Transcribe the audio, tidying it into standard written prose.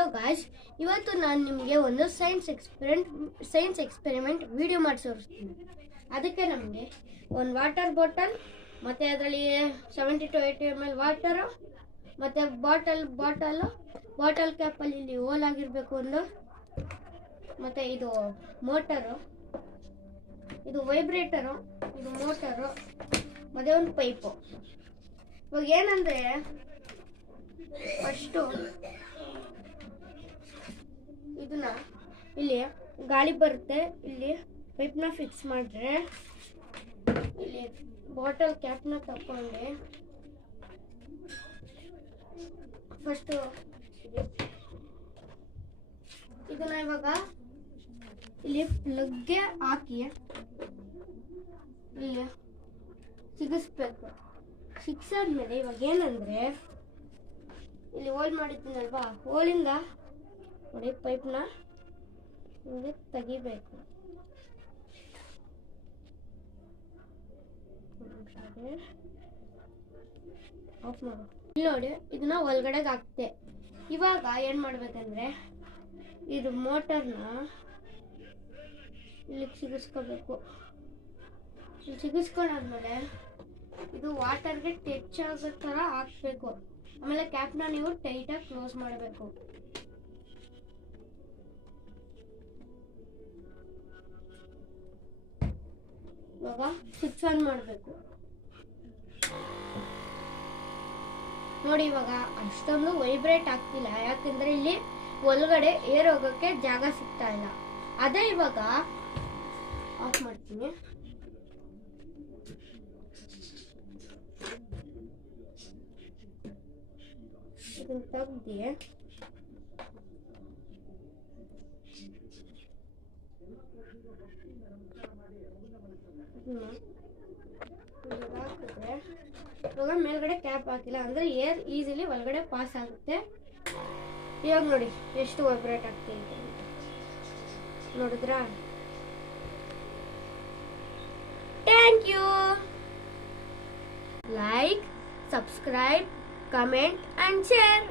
Hello guys, ಇವತ್ತು ನಾನು ನಿಮಗೆ ಒಂದು ಸೈನ್ಸ್ ಎಕ್ಸ್ಪೆರಿಮೆಂಟ್ ವಿಡಿಯೋ ಮಾಡಿ ತೋರಿಸ್ತೀನಿ. ಅದಕ್ಕೆ ನಮಗೆ ಒಂದು ವಾಟರ್ ಬಾಟಲ್ ಮತ್ತು ಅದರಲ್ಲಿ 70 to 80 ml ವಾಟರು ಮತ್ತು ಬಾಟಲ್ ಕ್ಯಾಪಲ್ಲಿ ಇಲ್ಲಿ ಹೋಲ್ ಆಗಿರಬೇಕು ಒಂದು, ಮತ್ತು ಇದು ಮೋಟರು, ಇದು ವೈಬ್ರೇಟರು, ಇದು ಮೋಟರು, ಮತ್ತು ಒಂದು ಪೈಪು. ಇವಾಗ ಏನಂದರೆ ಫಸ್ಟು ಇದನ್ನ ಇಲ್ಲಿ ಗಾಳಿ ಬರುತ್ತೆ, ಇಲ್ಲಿ ಪೈಪ್ನ ಫಿಕ್ಸ್ ಮಾಡಿದ್ರೆ ಇಲ್ಲಿ ಬಾಟಲ್ ಕ್ಯಾಪ್ನ ತಗೊಂಡೆ ಫಸ್ಟು ಇದನ್ನ ಇವಾಗ ಇಲ್ಲಿ ಪ್ಲಗ್ಗೆ ಹಾಕಿ ಇಲ್ಲಿ ಸಿಗಿಸ್ಬೇಕು. ಸಿಕ್ಸಾದ್ಮೇಲೆ ಇವಾಗ ಏನಂದರೆ ಇಲ್ಲಿ ಹೋಲ್ ಮಾಡಿದ್ದೀನಲ್ವಾ, ಹೋಲಿಂದ ನೋಡಿ ಪೈಪ್ನ ಹಿಂಗೆ ತೆಗಿಬೇಕು. ಆಫ್ ಮಾಡು. ಇಲ್ಲಿ ನೋಡಿ ಇದನ್ನ ಒಳಗಡೆಗೆ ಹಾಕ್ತೆ. ಇವಾಗ ಏನು ಮಾಡ್ಬೇಕಂದ್ರೆ ಇದು ಮೋಟರ್ನ ಇಲ್ಲಿಗೆ ಸಿಗಿಸ್ಕೋಬೇಕು. ಇಲ್ಲಿ ಸಿಗಿಸ್ಕೊಂಡಾದ್ಮೇಲೆ ಇದು ವಾಟರ್ಗೆ ಟಚ್ ಆಗೋ ಥರ ಹಾಕ್ಬೇಕು. ಆಮೇಲೆ ಕ್ಯಾಪ್ನ ನೀವು ಟೈಟಾಗಿ ಕ್ಲೋಸ್ ಮಾಡಬೇಕು. ಇವಾಗ ಸ್ವಿಚ್ ಆನ್ ಮಾಡಬೇಕು. ನೋಡಿ ಇವಾಗ ಅಷ್ಟೊಂದು ವೈಬ್ರೇಟ್ ಆಗ್ತಿಲ್ಲ, ಯಾಕಂದ್ರೆ ಇಲ್ಲಿ ಒಳಗಡೆ ಏರ್ ಹೋಗೋಕ್ಕೆ ಜಾಗ ಸಿಗ್ತಾ ಇಲ್ಲ. ಅದೇ ಇವಾಗ ಆಫ್ ಮಾಡ್ತೀನಿ. ಇದನ್ನ ತೆಗ್ದು ಹಾಕಿದ್ರೆ ಇವಾಗ ಮೇಲ್ಗಡೆ ಕ್ಯಾಪ್ ಹಾಕಿಲ್ಲ ಅಂದ್ರೆ ಏರ್ ಈಸಿಲಿ ಒಳಗಡೆ ಪಾಸ್ ಆಗುತ್ತೆ. ಇವಾಗ ನೋಡಿ ಎಷ್ಟು ವೈಬ್ರೇಟ್ ಆಗ್ತಿದೆ ನೋಡಿದ್ರಾ? Thank you. Like, subscribe, comment and share.